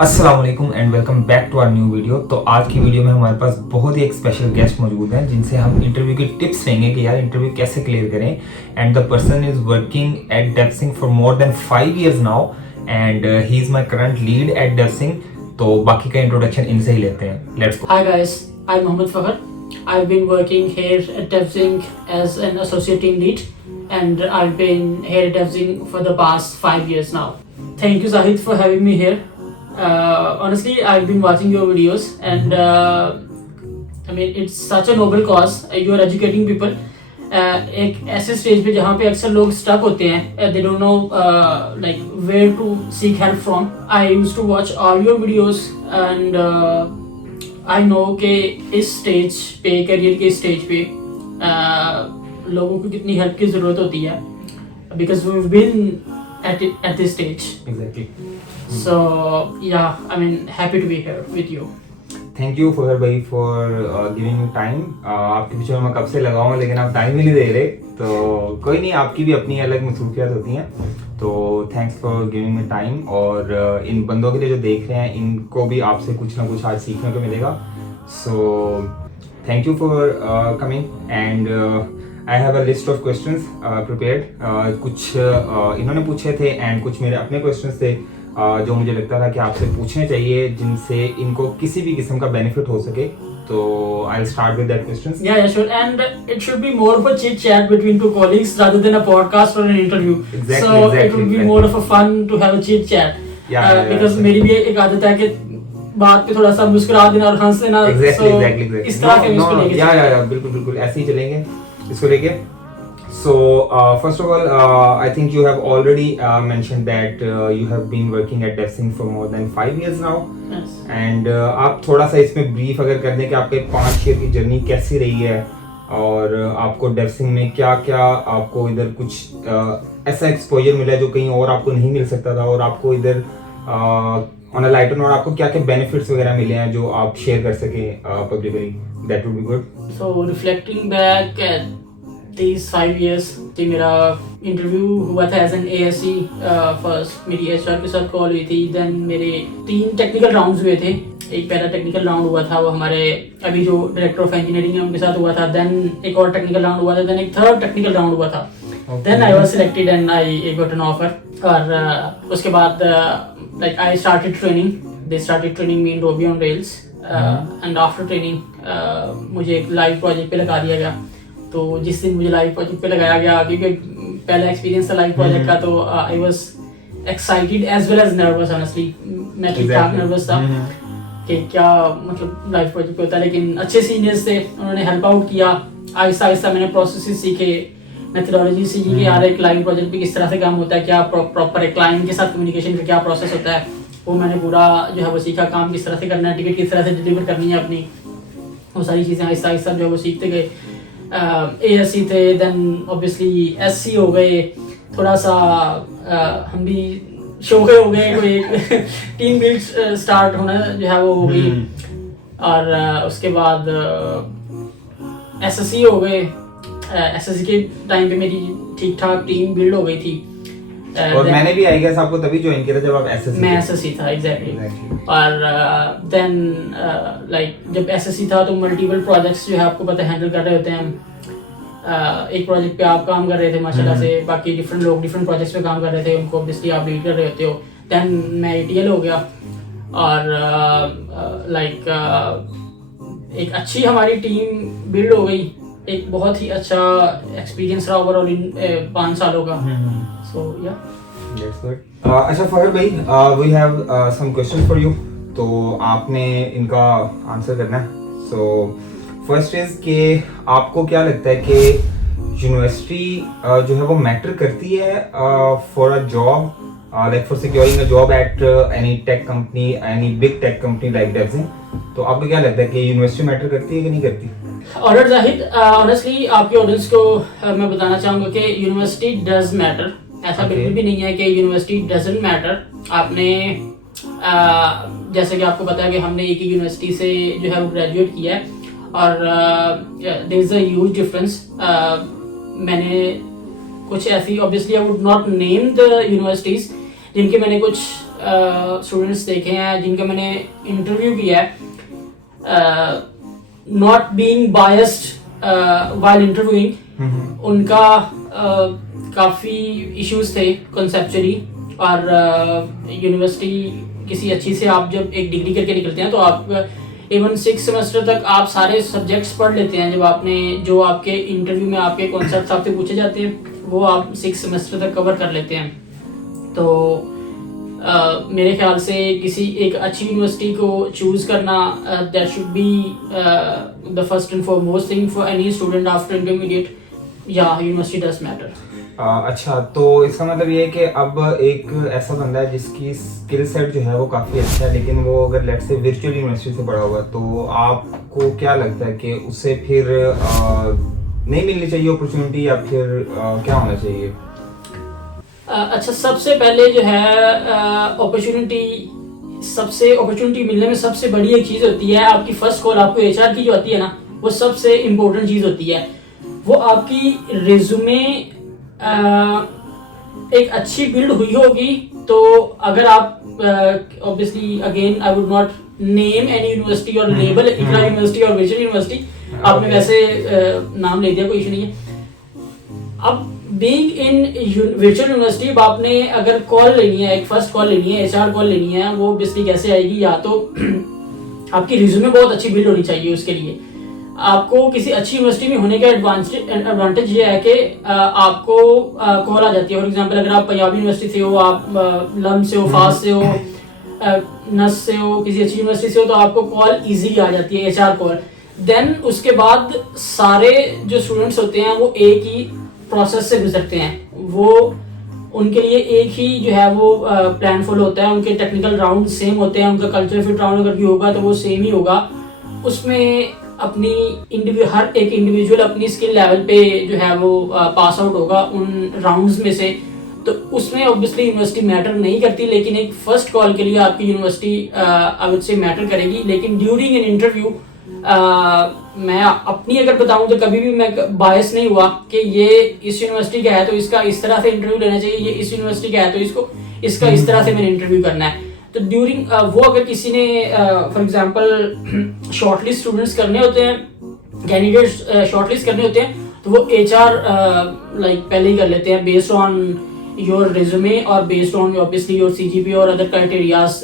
अस्सलाम वालेकुम and welcome back to our new video. तो आज की वीडियो में हमारे पास बहुत ही एक स्पेशल गेस्ट मौजूद हैं जिनसे हम इंटरव्यू की टिप्स लेंगे कि यार इंटरव्यू कैसे क्लियर करें। And the person is working at Depsing for more than 5 years now and he is my current lead at Depsing. तो बाकी का इंट्रोडक्शन इनसे ही लेते हैं। Let's go. Hi guys, I'm Mohammed Fakhar. I've been working here at DevZing as an associate team lead, and I've been here at DevZing for the past 5 years now. Thank you, Zahid, for having me here. Honestly, I've been watching your videos, and I mean, it's such a noble cause. You are educating people. एक ऐसे stage पे जहाँ पे अक्सर लोग stuck होते हैं, they don't know like where to seek help from. I used to watch all your videos, and I know कि इस स्टेज पे, करियर के स्टेज पे लोगों को कितनी हेल्प की ज़रूरत होती है, because we've been at this stage. Exactly. So yeah, I mean, happy to be here with you. Thank you Fahar भाई फॉर गिविंग मी टाइम। आपके पीछे मैं कब से लगा हूँ लेकिन आप टाइम ही नहीं दे रहे, तो कोई नहीं, आपकी भी अपनी अलग मसरूफियात होती हैं। तो thanks for giving me time. और इन बंदों के लिए जो देख रहे हैं, इनको भी आपसे कुछ ना कुछ आज सीखने को मिलेगा। So thank you for coming and I have a list of questions prepared. कुछ इन्होंने पूछे थे एंड कुछ मेरे अपने क्वेश्चंस थे जो मुझे लगता था कि आपसे पूछने चाहिए, जिनसे इनको किसी भी किस्म का बेनिफिट हो सके। तो I'll start with that questions. Yeah, sure. And it should be more of a chit chat between two colleagues rather than a podcast or an interview. Exactly. It would be more of a fun to have a chit chat. Because मेरी भी एक आदत है कि बात पे थोड़ा सा मुस्कुरा देना और हंस देना। Exactly. इस तरह के इसको लेके या बिल्कुल ऐसे ही चलेंगे इसको लेके। So first of all, I think you have already mentioned that you have been working at DevSing for more than 5 years now. Yes. And आप थोड़ा सा इसमें ब्रीफ अगर कर दें कि आपके 5 ईयर की जर्नी कैसी रही है और आपको DevSing में क्या क्या आपको इधर कुछ ऐसा एक्सपोजर मिला है जो कहीं और आपको नहीं मिल सकता था, और आपको इधर ऑन अ लाइटर नोट आपको क्या क्या बेनिफिट्स वगैरह मिले हैं जो आप शेयर कर सके publicly, that would be good. So reflecting back at these 5 years, कि मेरा इंटरव्यू हुआ था एज एन ASE फर्स्ट, मेरी HR के साथ कॉल हुई थी। देन मेरे 3 टेक्निकल राउंड्स हुए थे। एक पहला टेक्निकल राउंड हुआ था वो हमारे अभी जो डायरेक्टर ऑफ इंजीनियरिंग है उनके साथ हुआ था। देन एक और टेक्निकल राउंड हुआ था। देन एक थर्ड टेक्निकल राउंड हुआ था। Then I was selected and I got an offer. और उसके बाद like I started training. They started training me in Ruby on Rails and after training मुझे एक लाइव प्रोजेक्ट पे लगा दिया गया। तो जिस दिन मुझे लाइव प्रोजेक्ट पे लगाया गया, क्योंकि पहला एक्सपीरियंस था लाइव प्रोजेक्ट का, तो I was excited as well as nervous. Honestly मैं ठीक ठाक नर्वस था कि क्या मतलब लाइव प्रोजेक्ट पे होता है, लेकिन अच्छे सीनियर्स थे, उन्होंने हेल्प आउट किया। आहिस्ता आहिस्ता मैंने प्रोसेसेस सीखे, मेथोडोलॉजी सीखी कि यार एक लाइव प्रोजेक्ट पे किस तरह से काम होता है, क्या प्रॉपर एक क्लाइंट के साथ कम्युनिकेशन का क्या प्रोसेस होता है, वो मैंने पूरा जो है वो सीखा। काम किस तरह से करना है, टिकट किस तरह से डिलीवर करनी है अपनी, वो सारी चीज़ें आहिस्ता आहिस्ता जो है वो सीखते गए। ASE थे, देन ऑब्वियसली SC हो गए। थोड़ा सा हम भी शौके हो गए, कोई एक टीम बिल्ड स्टार्ट होना जो है वो हो गई। और उसके बाद SSC हो गए। SSC के टाइम पे मेरी ठीक ठाक टीम बिल्ड हो गई थी। और मैंने भी आई गेस आपको तभी ज्वाइन किया था जब आप SSC मैं SSC था। एग्जैक्टली। और देन लाइक जब SSC था तो मल्टीपल प्रोजेक्ट्स जो है आपको पता है हैंडल कर रहे होते हैं हम। एक प्रोजेक्ट पे आप काम कर रहे थे माशाल्लाह से, बाकी डिफरेंट लोग डिफरेंट प्रोजेक्ट्स पे काम कर रहे थे, उनको ऑब्वियसली आप लीड कर रहे होते हो। देन मैं ATL हो गया और लाइक एक अच्छी हमारी टीम बिल्ड हो गई। एक बहुत ही अच्छा एक्सपीरियंस रहा ओवरऑल इन 5 सालों का। So yeah, that's good. अच्छा फहर भाई, we have some questions for you. तो आपने इनका आंसर करना है। So first is कि आपको क्या लगता है कि यूनिवर्सिटी जो है वो मैटर करती है for a job, like for securing a job at any tech company, any big tech company like DevZing? तो आपको क्या लगता है कि यूनिवर्सिटी मैटर करती है कि नहीं करती? ऑनर जाहिद, ऑनेस्टली आपके ऑडियंस को मैं बताना चाहूँगा कि यूनिवर्सिटी डज मैटर। ऐसा बिल्कुल भी नहीं है कि यूनिवर्सिटी डजंट मैटर। आपने जैसे कि आपको पता है कि हमने एक ही यूनिवर्सिटी से जो है वो ग्रेजुएट किया है, और there is a huge difference. मैंने कुछ ऐसी, obviously I would not name the universities जिनके मैंने कुछ स्टूडेंट्स देखे हैं जिनका मैंने इंटरव्यू किया है, not being biased while interviewing, उनका काफ़ी इश्यूज थे कॉन्सेप्चुअली। और यूनिवर्सिटी किसी अच्छी से आप जब एक डिग्री करके निकलते हैं तो आप इवन 6 सेमेस्टर तक आप सारे सब्जेक्ट्स पढ़ लेते हैं। जब आपने जो आपके इंटरव्यू में आपके कॉन्सेप्ट्स आपसे पूछे जाते हैं वो आप 6 सेमेस्टर तक कवर कर लेते हैं। तो मेरे ख्याल से किसी एक अच्छी यूनिवर्सिटी को चूज़ करना that should be the first and foremost thing for any student after intermediate. या यूनिवर्सिटी डज मैटर। अच्छा, तो इसका मतलब ये है कि अब एक ऐसा बंदा है जिसकी स्किल सेट जो है वो काफ़ी अच्छा है, लेकिन वो अगर लेट से वर्चुअल यूनिवर्सिटी से पढ़ा हुआ है, तो आपको क्या लगता है कि उसे फिर नहीं मिलनी चाहिए अपॉर्चुनिटी, या फिर क्या होना चाहिए? अच्छा, सबसे पहले जो है अपॉर्चुनिटी मिलने में सबसे बड़ी एक चीज़ होती है आपकी फर्स्ट कॉल आपको एचआर की जो आती है ना, वो सबसे इम्पोर्टेंट चीज़ होती है। वो आपकी रिज्यूमे एक अच्छी बिल्ड हुई होगी। तो अगर आप obviously again I would not name any university और लेबल इकरा यूनिवर्सिटी और वर्चुअल यूनिवर्सिटी, आपने वैसे नाम ले दिया, कोई इशू नहीं है। अब बीइंग इन वर्चुअल यूनिवर्सिटी, अब आपने अगर कॉल लेनी है, एक फर्स्ट कॉल लेनी है, एचआर कॉल लेनी है, वो ऑब्वियसली कैसे आएगी? या तो आपकी रिज्यूमे बहुत अच्छी बिल्ड होनी चाहिए। उसके लिए आपको किसी अच्छी यूनिवर्सिटी में होने का एडवांटेज ये है कि आपको कॉल आ जाती है। फॉर एग्जांपल, अगर आप पंजाब यूनिवर्सिटी से हो, आप लम से हो, फास से हो, नस से हो, किसी अच्छी यूनिवर्सिटी से हो, तो आपको कॉल इजीली आ जाती है, एचआर कॉल। देन उसके बाद सारे जो स्टूडेंट्स होते हैं वो एक ही प्रोसेस से गुजरते हैं। वो उनके लिए एक ही जो है वो प्लान फॉलो होता है। उनके टेक्निकल राउंड सेम होते हैं, उनका कल्चर फिट राउंड अगर भी होगा तो वो सेम ही होगा। उसमें अपनी हर एक इंडिविजुअल अपनी स्किल लेवल पे जो है वो पास आउट होगा उन राउंड्स में से। तो उसमें ऑब्वियसली यूनिवर्सिटी मैटर नहीं करती, लेकिन एक फर्स्ट कॉल के लिए आपकी university I would say matter करेगी। लेकिन ड्यूरिंग एन इंटरव्यू मैं अपनी अगर बताऊं तो कभी भी मैं बायस नहीं हुआ कि ये इस यूनिवर्सिटी का है तो इसका इस तरह से इंटरव्यू लेना चाहिए, ये इस यूनिवर्सिटी का है तो इसको इसका इस तरह से मैंने इंटरव्यू करना है। तो ड्यूरिंग वो अगर किसी ने फॉर एग्जांपल शॉर्टलिस्ट स्टूडेंट्स करने होते हैं, कैंडिडेट्स शॉर्टलिस्ट करने होते हैं, तो वो एचआर लाइक पहले ही कर लेते हैं बेस्ड ऑन योर रिज्यूमे और based on obviously your CGP और other criterias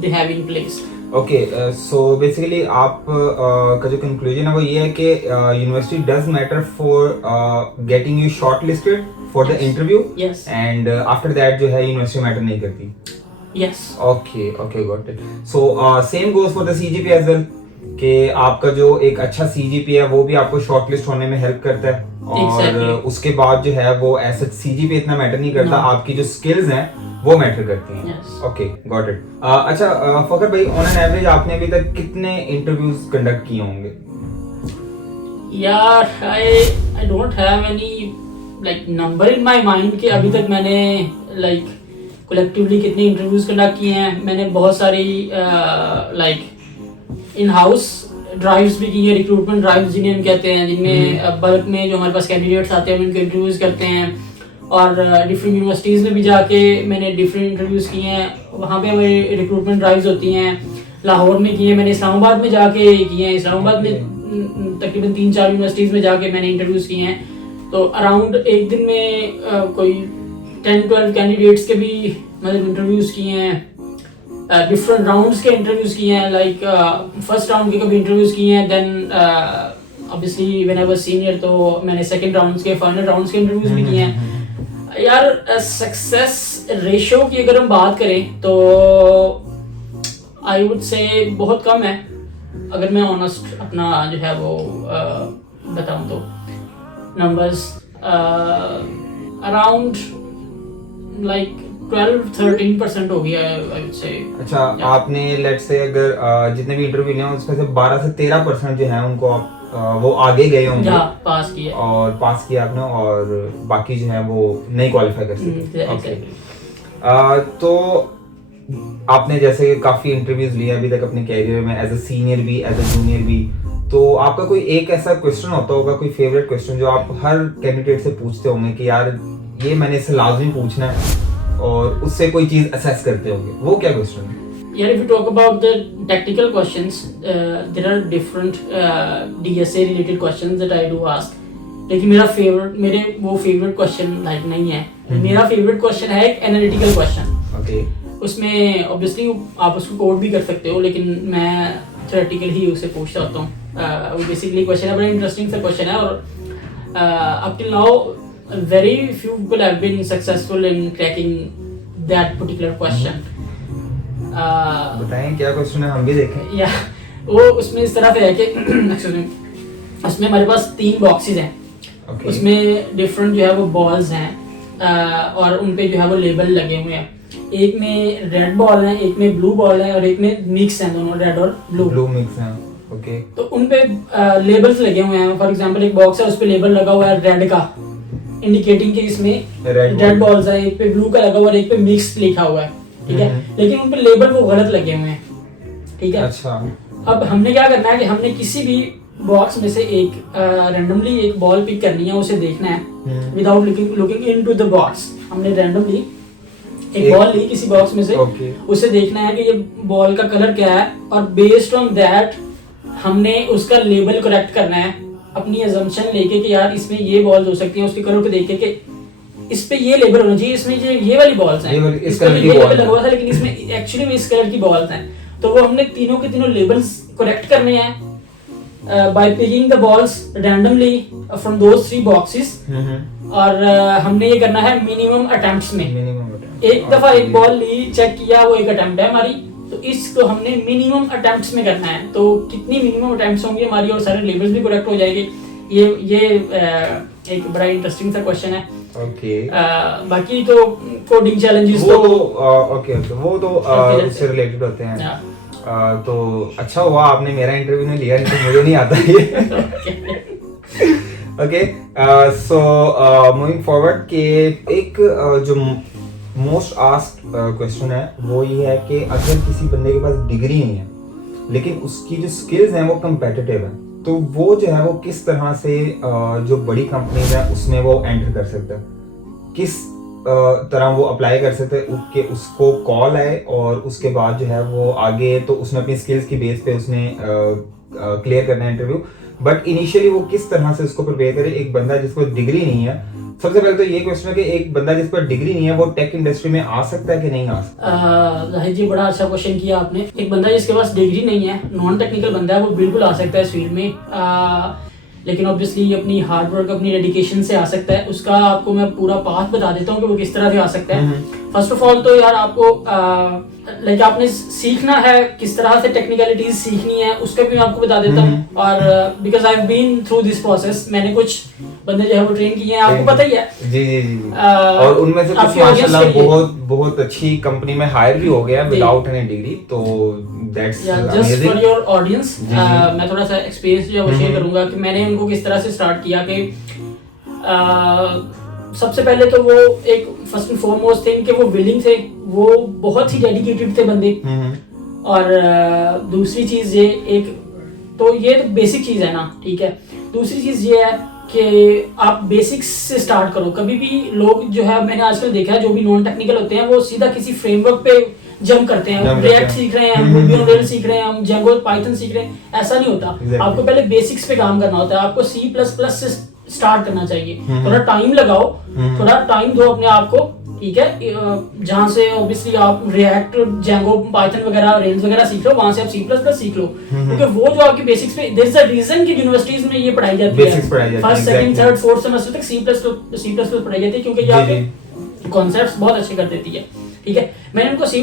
they have in place. Okay, so basically आप का जो कंक्लूजन है वो ये है कि university does matter for getting you short listed for the interview, and after that जो है यूनिवर्सिटी मैटर नहीं करती। Yes. Okay, got it. So same goes for the CGP as well, कि आपका जो एक अच्छा CGP है वो भी आपको शॉर्टलिस्ट होने में हेल्प करता है। और exactly. उसके बाद जो है वो ऐसा CGP इतना मैटर नहीं करता, आपकी जो स्किल्स हैं वो मैटर करती हैं। Okay, got it. अच्छा फखर भाई, ऑन एन एवरेज आपने अभी तक कितने इंटरव्यूज कंडक्ट किए होंगे? यार I don't have any like number in my mind कि अभी तक मैंने लाइक कलेक्टिवली कितने इंटरव्यूज कंडक्ट किए हैं। मैंने बहुत सारी लाइक इन हाउस ड्राइव्स भी की है, रिक्रूटमेंट ड्राइव्स जिन्हें हम कहते हैं, जिनमें बल्क में जो हमारे पास कैंडिडेट्स आते हैं उनके इंटरव्यूज करते हैं। और डिफरेंट यूनिवर्सिटीज़ में भी जाके मैंने डिफरेंट इंटरव्यूज़ किए हैं, वहाँ पे हमारी रिक्रूटमेंट ड्राइव्स होती हैं। लाहौर में किए हैं, मैंने इस्लामाबाद में जाके किए हैं, इस्लामाबाद में तकरीबन 3-4 यूनिवर्सिटीज़ में जाके मैंने इंटरव्यूज़ किए हैं। तो अराउंड एक दिन में कोई 10-12 कैंडिडेट्स के भी मतलब इंटरव्यूज़ किए हैं, डिफरेंट राउंड्स के इंटरव्यूज़ किए हैं। लाइक फर्स्ट राउंड के कभी इंटरव्यूज़ किए हैं, then obviously when I was senior तो मैंने सेकंड राउंड्स के, फाइनल राउंड्स के इंटरव्यूज़ भी किए हैं। यार सक्सेस रेशियो की अगर हम बात करें तो आई वुड से बहुत कम है, अगर मैं ऑनेस्ट अपना जो है वो बताऊं तो नंबर्स अराउंड लाइक 12-13% हो गया आई वुड से। अच्छा, आपने लेट्स से अगर जितने भी इंटरव्यू लिए उसमें से 12 से 13% जो है उनको आप वो आगे गए होंगे, पास किया और पास किया आपने, और बाकी जो है वो नहीं क्वालिफाई कर सके। ओके, तो आपने जैसे काफी इंटरव्यूज लिए अभी तक अपने कैरियर में, एज अ सीनियर भी एज अ जूनियर भी, तो आपका कोई एक ऐसा क्वेश्चन होता होगा, कोई फेवरेट क्वेश्चन जो आप हर कैंडिडेट से पूछते होंगे कि यार ये मैंने इससे लाजमी पूछना है और उससे कोई चीज असेस करते होगे, वो क्या क्वेश्चन है? Yeah, if you talk about the technical questions, there are different DSA related questions that I do ask. लेकिन मेरे वो फेवरेट क्वेश्चन लाइक नहीं है. मेरा फेवरेट क्वेश्चन है एक एनालिटिकल क्वेश्चन. ओके. उसमें ऑब्वियसली आप उसको कोड भी कर सकते हो, लेकिन मैं थ्योरेटिकल ही उसे पूछता होता हूँ. वो बेसिकली क्वेश्चन है, बड़ा इंटरेस्टिंग सा क्वेश्चन है, और up till now very few people have been successful in cracking that particular question. बताएं क्या क्वेश्चन है, हम भी देखें. या वो उसमें इस तरह से है कि excuse me, उसमें हमारे पास 3 बॉक्सेस हैं. Okay. उसमें डिफरेंट जो है वो बॉल्स हैं, और उन पे जो है वो लेबल लगे हुए हैं. एक में रेड बॉल है, एक में ब्लू बॉल है, और एक में मिक्स हैं दोनों, रेड और ब्लू मिक्स हैं. ओके. तो उन पे लेबल्स लगे हुए हैं. फॉर एग्जांपल एक बॉक्स है, उस पे लेबल लगा हुआ है रेड का, इंडिकेटिंग कि इसमें रेड बॉल्स है. एक पे ब्लू का लगा हुआ है, एक पे मिक्स लिखा हुआ है. ठीक है, लेकिन उन पे लेबल वो गलत लगे हुए हैं. ठीक है. अच्छा. अब हमने क्या करना है कि हमने किसी भी बॉक्स में से एक रैंडमली एक बॉल पिक करनी है, उसे देखना है without looking into the box. हमने रैंडमली एक बॉल ली किसी बॉक्स में से, उसे देखना है कि ये बॉल का कलर क्या है, और बेस्ड ऑन दैट हमने उसका लेबल करेक्ट करना है, अपनी अजम्पशन लेके कि यार इसमें ये बॉल्स हो सकती है, उसके कलर को देख के कि इस पे ये लेबल होना चाहिए, इसमें ये वाली बॉल्स हैं, इस कलर की लेबल लगा हुआ था लेकिन इसमें एक्चुअली में इस कलर की बॉल्स हैं. तो वो हमने तीनों के तीनों लेबल्स करेक्ट करने हैं by picking the balls randomly from those 3 boxes. और हमने ये करना है मिनिमम अटेम्प्ट्स में. एक दफा एक बॉल ली, चेक किया, वो एक अटेम्प्ट है हमारी, तो इसको हमने मिनिमम अटेम्प्ट्स में करना है. तो कितनी मिनिमम अटेम्प्ट्स होंगी हमारी और सारे लेबल्स भी करेक्ट हो जाएंगे. ये एक बड़ा इंटरेस्टिंग सा क्वेश्चन है. ओके. बाकी तो कोडिंग चैलेंजेस तो ओके वो तो उससे रिलेटेड होते हैं. तो अच्छा हुआ आपने मेरा इंटरव्यू नहीं लिया, नहीं तो मुझे नहीं आता ये. ओके. सो मूविंग फॉरवर्ड के एक जो मोस्ट आस्क्ड क्वेश्चन है वो ये है कि अगर किसी बंदे के पास डिग्री नहीं है लेकिन उसकी जो स्किल्स हैं वो कम्पेटिटिव है, तो वो जो है वो किस तरह से जो बड़ी कंपनीज हैं उसमें वो एंटर कर सकता है, किस तरह वो अप्लाई कर सकते हैं कि उसको कॉल आए और उसके बाद जो है वो आगे तो उसने अपनी स्किल्स की बेस पे उसने क्लियर करना है इंटरव्यू. बट इनिशियली वो किस तरह से उसको प्रिपेयर करे. एक बंदा जिसको डिग्री नहीं है, सबसे पहले तो ये क्वेश्चन है कि एक बंदा जिस पर डिग्री नहीं है वो टेक इंडस्ट्री में आ सकता है कि नहीं आ सकता? जाहिर जी बड़ा अच्छा क्वेश्चन किया आपने. एक बंदा जिसके पास डिग्री नहीं है, नॉन टेक्निकल बंदा है, वो बिल्कुल आ सकता है इस फील्ड में. लेकिन ऑब्वियसली अपनी हार्ड वर्क, अपनी डेडिकेशन से आ सकता है. उसका आपको मैं पूरा पाथ बता देता हूँ कि वो किस तरह से आ सकता है. फर्स्ट ऑफ ऑल तो यार आपको लाइक आपने सीखना है, किस तरह से टेक्निकलिटीज सीखनी है उसका भी मैं आपको बता देता हूँ. और because I have been through this process, मैंने कुछ बंदे जो है वो ट्रेन किए हैं, आपको पता ही है. जी. और उनमें से कुछ माशाल्लाह बहुत अच्छी कंपनी में हायर भी हो गया विदाउट एनी डिग्री. तो that's just for your audience मैं थोड़ा सा एक्सपीरियंस जो है वो शेयर करूंगा कि मैंने उनको किस तरह से स्टार्ट किया. कि सबसे पहले तो वो एक फर्स्ट एंड फॉरमोस्ट थिंग कि वो विलिंग थे, वो बहुत ही डेडिकेटेड थे बंदे. और दूसरी चीज ये एक तो ये तो बेसिक चीज है ना. ठीक है. दूसरी चीज ये है कि आप बेसिक्स से स्टार्ट करो. कभी भी लोग जो है, मैंने आजकल देखा है, जो भी नॉन टेक्निकल होते हैं वो सीधा किसी फ्रेमवर्क पे जंप करते हैं. रिएक्ट सीख रहे हैं, हम रूबी ऑन रेल्स सीख रहे हैं, हम जेंगो पाइथन सीख रहे हैं. ऐसा नहीं होता. आपको पहले बेसिक्स पे काम करना होता है. आपको C++ से स्टार्ट करना चाहिए. थोड़ा टाइम लगाओ, थोड़ा टाइम दो अपने आप को. ठीक है. जहाँ से ऑब्वियसली आप रिएक्ट, जेंगो, पाइथन वगैरह, रेल्स वगैरह सीख लो, वहां से आप C++ सीख लो. क्योंकि वो जो आपकी बेसिक्स पे, देयर इज अ रीजन कि यूनिवर्सिटीज में ये पढ़ाई जाती है. First, second, third, fourth semester तक C++ पढ़ाई जाती है, क्योंकि ये आपके कॉन्सेप्ट्स बहुत अच्छे कर देती है. ठीक है. मैंने उनको C++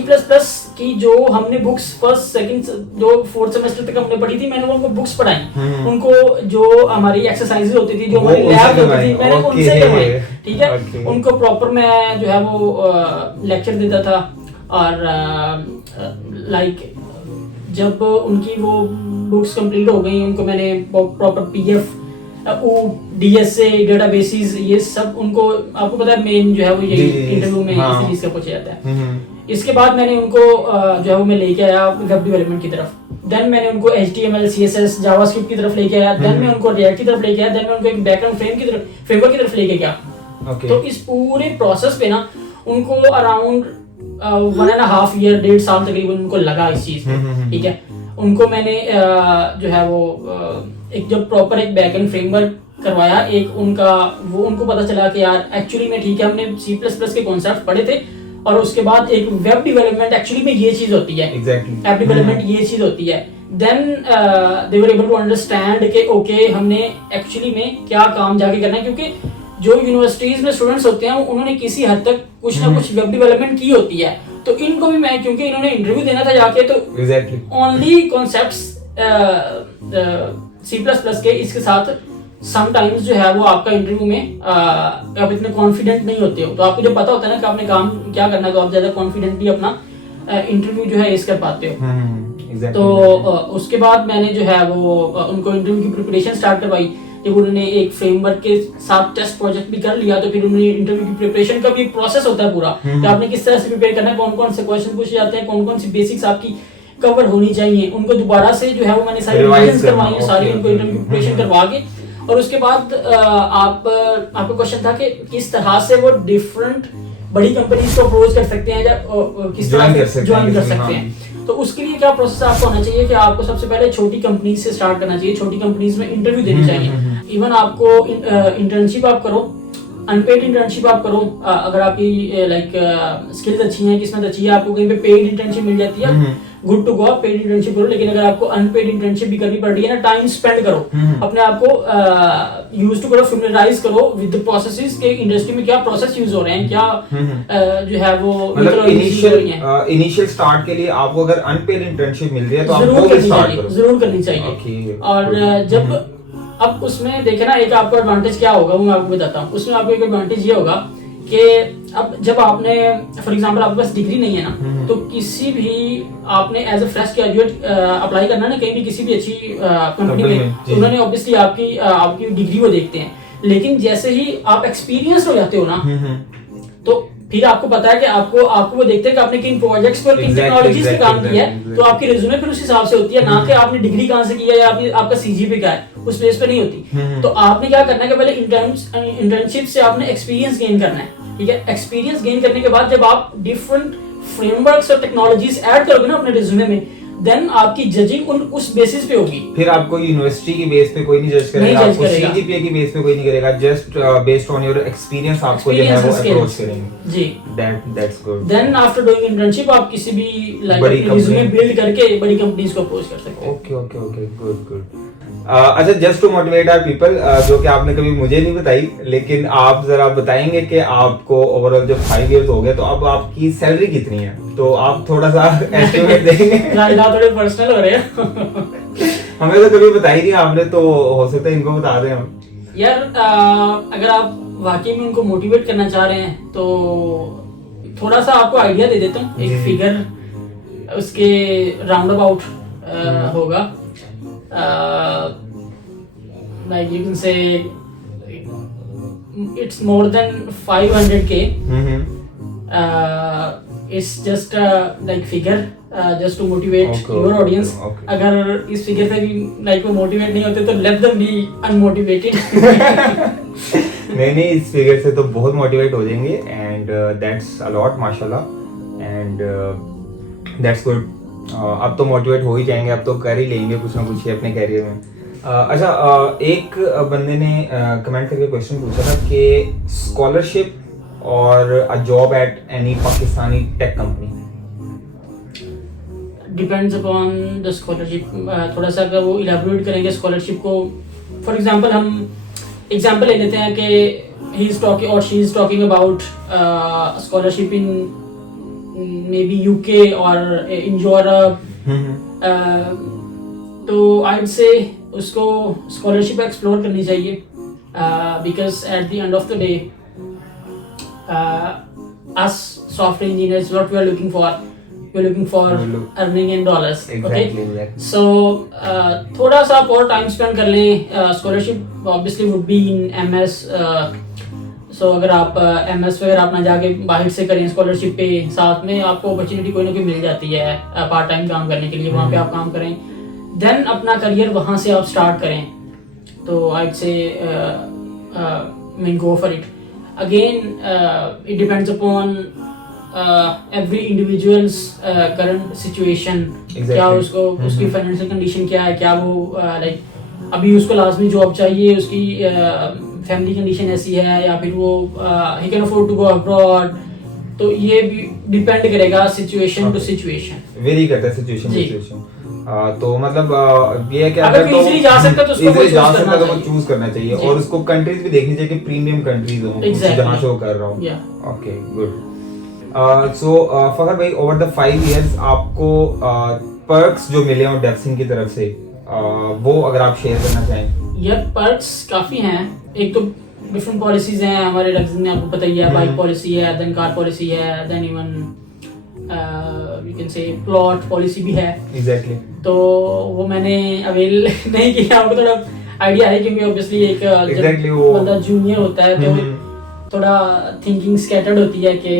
की जो हमने बुक्स फर्स्ट, सेकंड, जो फोर्थ सेमेस्टर तक हमने पढ़ी थी, मैंने उनको बुक्स पढ़ाई. उनको जो हमारी एक्सरसाइजेज होती थी, जो हमारी लैब होती थी, मैंने उनसे करवाई. ठीक है. उनको प्रॉपर मैं जो है वो लेक्चर देता था. और लाइक जब उनकी वो बुक्स कंप्लीट हो गई, उनको मैंने प्रॉपर PDF, DSA, डेटाबेसेस, ये सब उनको, आपको पता है मेन जो है वो ये इंटरव्यू में इस चीज का पूछा जाता है. इसके बाद मैंने उनको जो है वो मैं लेके आया वेब डेवलपमेंट की तरफ. देन मैंने उनको HTML, CSS, जावास्क्रिप्ट की तरफ लेके आया. देन मैं उनको रिएक्ट की तरफ लेके आया. देन मैं उनको एक बैकएंड फ्रेमवर्क की तरफ लेके गया. तो इस पूरे प्रोसेस पे ना उनको अराउंड 1.5 ईयर 1.5 साल तकरीबन उनको लगा इस चीज में, ठीक है। उनको मैंने जो है वो एक जब प्रॉपर एक बैकएंड फ्रेमवर्क करवाया, एक उनका वो उनको पता चला कि यार एक्चुअली में ठीक है, हमने C++ के कॉन्सेप्ट पढ़े थे और उसके बाद एक वेब डेवलपमेंट एक्चुअली में ये चीज होती है, ऐप डेवलपमेंट ये चीज होती है। Then they were able to understand कि ओके हमने एक्चुअली में क्या काम जाके करना है, क्योंकि जो यूनिवर्सिटीज में स्टूडेंट्स होते हैं उन्होंने किसी हद तक कुछ ना कुछ वेब डेवलपमेंट की होती है, तो इनको भी मैं, क्योंकि इन्होंने इंटरव्यू देना था जाके, तो ओनली कॉन्सेप्ट्स C++ के इसके साथ समटाइम्स जो है वो आपका इंटरव्यू में आप इतने कॉन्फिडेंट नहीं होते हो, तो आपको जब पता होता है ना कि आपने काम क्या करना है, तो आप ज्यादा कॉन्फिडेंटली अपना इंटरव्यू जो है इस कर पाते हो। तो उसके बाद मैंने जो है वो उनको इंटरव्यू की प्रिपरेशन स्टार्ट करवाई। जब उन्होंने एक फ्रेमवर्क के साथ टेस्ट प्रोजेक्ट भी कर लिया, तो फिर उन्होंने इंटरव्यू की प्रिपरेशन का भी एक प्रोसेस होता है पूरा, कि आपने किस तरह से प्रिपेयर करना है, कौन कौन से क्वेश्चन पूछे जाते हैं, कौन कौन सी बेसिक्स आपकी कवर होनी चाहिए, उनको दोबारा से जो है वो मैंने सारी रिवीजन करवाई है, सारी उनको इंटरव्यू की प्रिपरेशन करवा के, और उसके बाद आपका क्वेश्चन था कि किस तरह से वो डिफरेंट बड़ी कंपनीज को अप्रोच कर सकते हैं या किस तरह से ज्वाइन कर सकते हैं। तो उसके लिए क्या प्रोसेस आपको होना चाहिए कि आपको सबसे पहले छोटी कंपनीज से स्टार्ट करना चाहिए, छोटी कंपनीज में इंटरव्यू देनी चाहिए। इवन आपको इंटर्नशिप आप करो, अनपेड इंटर्नशिप आप करो, अगर आपकी लाइक स्किल्स अच्छी हैं, किस्मत अच्छी है, आपको कहीं पे पेड इंटर्नशिप मिल जाती है, गुड टू गो, आप पेड इंटर्नशिप करो। लेकिन अगर आपको अनपेड इंटर्नशिप भी करनी पड़ रही है ना, टाइम स्पेंड करो, अपने आप को यूज टू करो, फेमिलियराइज करो विद द प्रोसेसेस के इंडस्ट्री में क्या प्रोसेस यूज हो रहे हैं, क्या जो है वो मतलब इनिशियल स्टार्ट के लिए आपको अगर अनपेड इंटर्नशिप मिल रही है तो आप वो भी स्टार्ट करो, जरूर करनी चाहिए। और जब अब उसमें देखे ना, एक आपको एडवांटेज क्या होगा वो मैं आपको बताता हूँ। उसमें आपको एक एडवांटेज ये होगा कि अब जब आपने फॉर एग्जांपल आपके पास डिग्री नहीं है ना, तो किसी भी आपने as a fresh graduate apply करना ना कहीं भी किसी भी अच्छी कंपनी में, तो उन्होंने ऑब्वियसली आपकी डिग्री को देखते हैं। लेकिन जैसे ही आप एक्सपीरियंस हो जाते हो ना, तो फिर आपको पता है कि आपको वो देखते हैं कि आपने किन प्रोजेक्ट्स पर किन टेक्नोलॉजीज पे काम किया है, तो आपकी रिज्यूमे फिर उस हिसाब से होती है, ना कि आपने डिग्री कहाँ से किया या आपका सीजीपीए क्या है, उस बेस पे नहीं होती। तो आपने क्या करना है कि पहले इंटर्नशिप से आपने एक्सपीरियंस गेन करना है, ठीक है। एक्सपीरियंस गेन करने के बाद जब आप डिफरेंट फ्रेमवर्क्स और टेक्नोलॉजीज ऐड करोगे ना अपने रिज्यूमे में, देन आपकी जजिंग उस बेसिस पे होगी। फिर आपको यूनिवर्सिटी की बेस पे कोई नहीं जज करेगा, आपको सीजीपीए की बेस पे कोई नहीं करेगा, just based on your experience आपको जो है वो अप्रोच करेंगे जी। That's good. Then after doing internship आप किसी भी लाइक रिज्यूमे बिल्ड करके बड़ी कंपनीज को अप्रोच कर सकते हैं। Okay good. अच्छा, just to motivate our people, जो कि आपने कभी मुझे नहीं बताई, लेकिन आप जरा बताएंगे कि आपको ओवरऑल जब 5 इयर्स हो गए तो अब आपकी सैलरी कितनी है, तो आप थोड़ा सा एस्टिमेट देंगे। थोड़े पर्सनल हो रहे हैं। हमें तो कभी बताई नहीं आपने, तो हो सकता है इनको बता दें हम। यार अगर आप वाकई में उनको मोटिवेट करना चाह रहे हैं तो थोड़ा सा आपको आइडिया दे देता हूँ। एक फिगर उसके राउंड अबाउट होगा, like you can say it's more than 500k. It's just like figure just to motivate your audience. अगर इस फिगर से भी like वो मोटिवेट नहीं होते तो let them be unmotivated. नहीं, इस फिगर से तो बहुत मोटिवेट हो जाएंगे, एंड दैट्स अ लॉट माशाल्लाह, एंड दैट्स गुड। अब तो मोटिवेट हो ही जाएंगे, अब तो कर ही लेंगे कुछ ना कुछ ही अपने कैरियर में। अच्छा, एक बंदे ने कमेंट करके क्वेश्चन पूछा था कि स्कॉलरशिप और a job at any Pakistani tech company. Depends upon the scholarship. थोड़ा सा अगर वो इलैबोरेट करेंगे स्कॉलरशिप को, फॉर एग्जांपल हम एग्जांपल ले लेते हैं कि ही इज टॉकिंग और she is talking about scholarship in maybe UK or in Europe, तो I would say उसको स्कॉलरशिप एक्सप्लोर करनी चाहिए, because at the end of the day us software engineers what we are looking for, we're looking for earning in dollars. Exactly. So थोड़ा सा और time spend कर लें। Scholarship obviously would be in MS, सो अगर आप MS वगैरह अपना जाके बाहर से करें स्कॉलरशिप पे, साथ में आपको अपॉर्चुनिटी कोई ना कोई मिल जाती है पार्ट टाइम काम करने के लिए, वहाँ पे आप काम करें, देन अपना करियर वहाँ से आप स्टार्ट करें, तो आई से mean go for it. Again it depends upon every individuals current situation, क्या उसको उसकी फाइनेंशियल कंडीशन क्या है, क्या वो लाइक अभी उसको लाजमी जॉब चाहिए, उसकी फैमिली कंडीशन ऐसी है, या फिर वो ही can afford to go abroad. तो ये भी डिपेंड करेगा सिचुएशन टू सिचुएशन, वेरी करता है सिचुएशन सिचुएशन। तो मतलब ये है कि अगर कोई इजीली जा सकता है तो उसको चूज करना चाहिए, और उसको कंट्रीज भी देखनी चाहिए कि प्रीमियम कंट्रीज हो जहां से वो कर रहा हूं। Okay good. सो फखर भाई, ओवर द 5 इयर्स आपको पर्क्स जो मिले हो डेप्सिंग की तरफ से, वो अगर आप शेयर करना चाहें। यार पर्क्स काफी हैं। एक तो डिफरेंट पॉलिसीज हैं हमारे डेप्सिंग में, आपको पता ही है, बाइक पॉलिसी है, देन कार पॉलिसी है, then even you can say plot policy भी है। एग्जैक्टली। तो वो मैंने अवेल नहीं किया, आपको थोड़ा आइडिया है, क्योंकि ऑब्वियसली एक बंदा जूनियर होता है तो थोड़ा थिंकिंग स्कैटर्ड होती है कि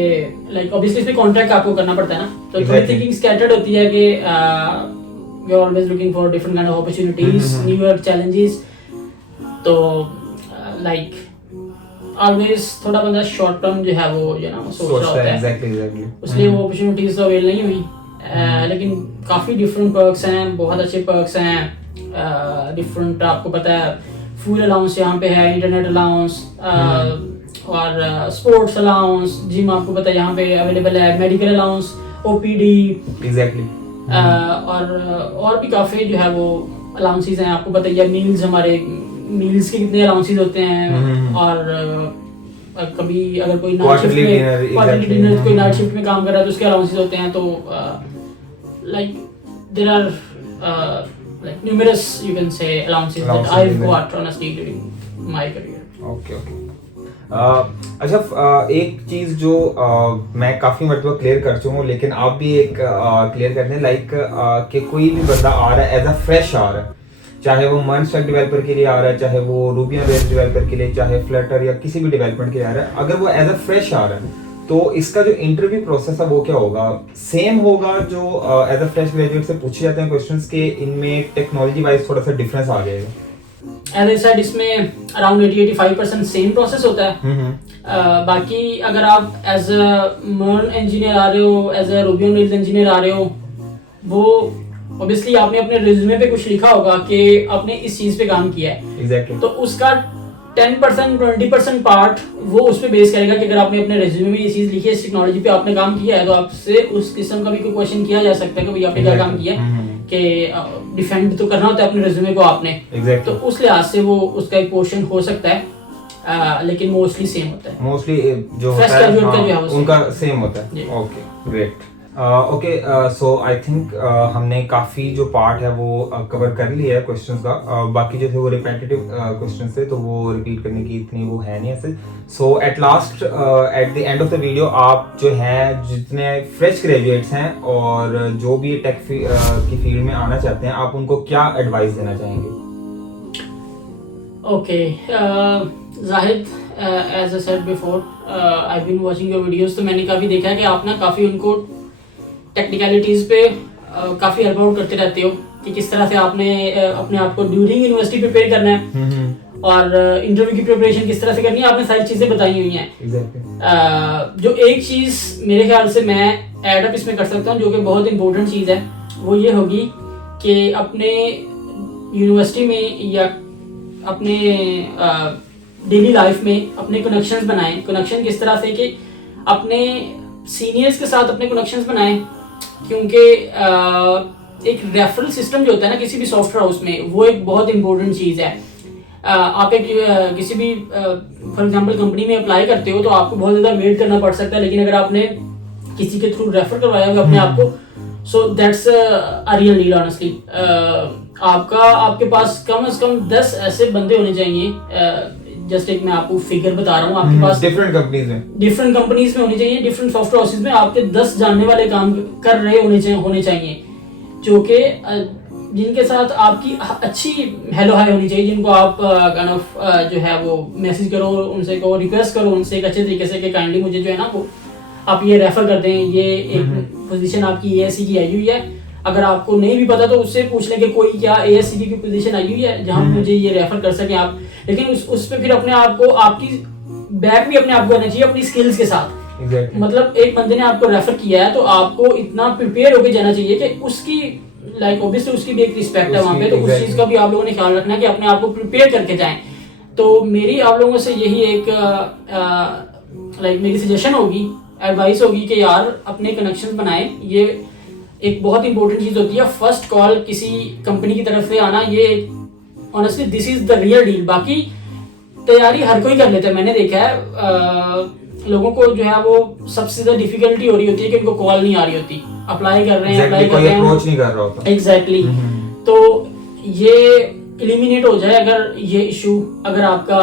लाइक ऑब्वियसली इसमें कॉन्ट्रैक्ट आपको करना पड़ता है ना, तो थोड़ी थिंकिंग स्कैटर्ड होती है कि we are always looking for different kind of opportunities, newer challenges. तो लाइक ऑलवेज थोड़ा बंदा शॉर्ट टर्म जो है वो ना सोच रहा होता है। एग्जैक्टली। उसलिए वो अपॉर्चुनिटीज तो अवेल नहीं हुई, लेकिन काफ़ी डिफरेंट पर्क्स हैं, बहुत अच्छे पर्क्स हैं। डिफरेंट आपको पता है, फूड अलाउंस यहाँ पे है, इंटरनेट अलाउंस और स्पोर्ट्स अलाउंस, जिम आपको पता है यहाँ पे अवेलेबल है, मेडिकल अलाउंस, ओपीडी। एग्जैक्टली। और भी काफ़ी जो है वो अलाउंसेस हैं, आपको पता ही है, मील्स, हमारे मील्स के कितने अलाउंसेस होते हैं। और कभी अगर कोई नाइट शिफ्ट में कोई नाइट शिफ्ट में काम कर रहा है तो उसके अलाउंसेस होते हैं। तो like there are like numerous you can say allowances that I've got honestly during my career. Okay. अच्छा, एक चीज जो मैं काफी मतलब क्लियर कर चुका हूँ, लेकिन आप भी एक क्लियर करने लाइक कि कोई भी बंदा आ रहा है एज अ फ्रेश आ रहा है, चाहे वो मर्नस्टैक डेवलपर के लिए आ रहा है, चाहे वो रूबी ऑन रेल्स डेवलपर के लिए, चाहे फ्लटर या किसी भी डेवलपमेंट के लिए आ रहा है, अगर वो एज अ फ्रेश आ रहा है तो इसका जो इंटरव्यू प्रोसेस है वो क्या होगा? सेम होगा जो एज अ फ्रेश ग्रेजुएट से पूछे जाते हैं क्वेश्चंस के, इनमें टेक्नोलॉजी वाइज थोड़ा सा डिफरेंस आ जाएगा? एज आई सेड, इसमें अराउंड 80-85% सेम प्रोसेस होता है। बाकी अगर आप एज अ मर्न इंजीनियर आ रहे हो, as a Ruby on Rails engineer आ रहे हो, वो ऑब्वियसली आपने अपने रिज्यूमे पे कुछ लिखा होगा कि आपने इस चीज पे काम किया है। Exactly. तो उसका 10% 20% पार्ट वो उस पे बेस करेगा कि अगर आपने अपने रिज्यूमे में ये चीज लिखी है, इस टेक्नोलॉजी पे आपने काम किया है, तो आपसे उस किस्म का भी कोई क्वेश्चन किया जा सकता है कि भाई आपने क्या काम किया है, कि डिफेंड तो करना होता है अपने रिज्यूमे को आपने। तो उस लिहाज से वो उसका एक पोर्शन हो सकता है, लेकिन मोस्टली सेम होता है। मोस्टली जो होता है उनका सेम होता है। Okay great. Okay, so I think हमने काफ़ी जो पार्ट है वो कवर कर लिया है क्वेश्चंस का। बाकी जो थे वो रिपीटेटिव क्वेश्चंस थे, तो वो रिपीट करने की इतनी वो है नहीं ऐसे। So at last, at the end of the video, आप जो हैं, जितने फ्रेश ग्रेजुएट्स हैं और जो भी टेक की फील्ड में आना चाहते हैं, आप उनको क्या एडवाइस देना चाहेंगे? Okay Zahid, as I said before, I been watching your videos, तो मैंने काफ़ी देखा है कि आप ना काफ़ी उनको टेक्निकलिटीज पे काफी हेल्प आउट करते रहते हो कि किस तरह से आपने अपने आप को ड्यूरिंग यूनिवर्सिटी प्रिपेयर करना है और इंटरव्यू की प्रिपरेशन किस तरह से करनी है, आपने सारी चीजें बताई हुई हैं। जो एक चीज मेरे ख्याल से मैं ऐड अप इसमें कर सकता हूँ, जो कि बहुत इंपॉर्टेंट चीज है, वो ये होगी कि अपने यूनिवर्सिटी में या अपने डेली लाइफ में अपने कनेक्शंस बनाएं। कनेक्शन किस तरह से कि अपने सीनियर्स के साथ अपने कनेक्शंस बनाएं, क्योंकि एक रेफरल सिस्टम जो होता है ना किसी भी सॉफ्टवेयर हाउस में, वो एक बहुत इंपॉर्टेंट चीज़ है। आप एक किसी भी फॉर एग्जांपल कंपनी में अप्लाई करते हो तो आपको बहुत ज़्यादा वेट करना पड़ सकता है, लेकिन अगर आपने किसी के थ्रू रेफर करवाया होगा अपने आप को, so that's a real need honestly. आपके पास कम से कम 10 ऐसे बंदे होने चाहिए। जस्ट एक मैं आपको फिगर बता रहा हूँ, आपके पास डिफरेंट कंपनीज में होने चाहिए, डिफरेंट सॉफ्टवेयर हाउसेस में आपके 10 जानने वाले काम कर रहे होने चाहिए, जो कि जिनके साथ आपकी अच्छी हेलो हाय होनी चाहिए, जिनको आप काइंड ऑफ जो है वो मैसेज करो, उनसे को रिक्वेस्ट करो उनसे एक अच्छे तरीके से कि काइंडली मुझे जो है ना वो आप ये रेफर कर दें, ये एक पोजीशन आपकी एएससी की आई हुई है। अगर आपको नहीं भी पता तो उससे पूछ लें कि कोई क्या एएससी की पोजीशन आई हुई है जहां मुझे ये रेफर कर सकें आप। लेकिन उस पे फिर अपने आप को, आपकी बैक भी अपने आप को करना चाहिए अपनी स्किल्स के साथ, Exactly. मतलब एक बंदे ने आपको रेफर किया है तो आपको इतना प्रिपेयर होके जाना चाहिए कि उसकी लाइक ऑब्वियसली उसकी भी एक रिस्पेक्ट है वहाँ पे, तो उस exactly. चीज़ का भी आप लोगों ने ख्याल रखना है कि अपने आप को प्रिपेयर करके जाएं। तो मेरी आप लोगों से यही एक लाइक मेरी सजेशन होगी, एडवाइस होगी कि यार अपने कनेक्शन बनाएं। ये एक बहुत इंपॉर्टेंट चीज़ होती है। फर्स्ट कॉल किसी कंपनी की तरफ से आना, ये honestly this is the real deal. बाकी तैयारी हर कोई कर लेता है, मैंने देखा है लोगों को जो है वो सबसे ज्यादा डिफिकल्टी हो रही होती है कि उनको कॉल नहीं आ रही होती, अप्लाई कर रहे हैं, Exactly, अप्लाई कर कोई रहे हैं, अप्रोच नहीं कर रहा होता। एग्जैक्टली। तो ये एलिमिनेट हो जाए अगर ये इशू, अगर आपका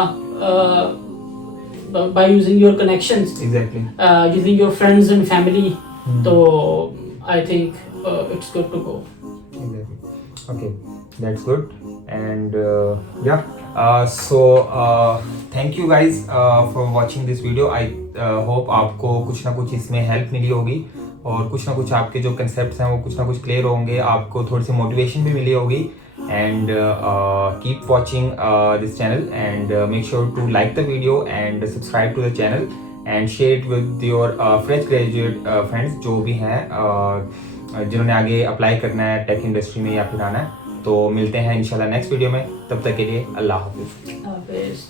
by using your connections, Exactly. Using your friends and family, तो I think it's good to go. Exactly. Okay, that's good. And yeah, so thank you guys for watching this video. I hope आपको कुछ ना कुछ इसमें help मिली होगी और कुछ ना कुछ आपके जो कंसेप्ट्स हैं वो कुछ ना कुछ क्लियर होंगे, आपको थोड़ी सी मोटिवेशन भी मिली होगी। And keep watching this channel and make sure to like the video and subscribe to the channel and share it with your fresh graduate friends जो भी हैं जिन्होंने आगे अप्लाई करना है टेक इंडस्ट्री में या फिर आना है। तो मिलते हैं इंशाल्लाह नेक्स्ट वीडियो में, तब तक के लिए अल्लाह हाफिज़। हाफिज़।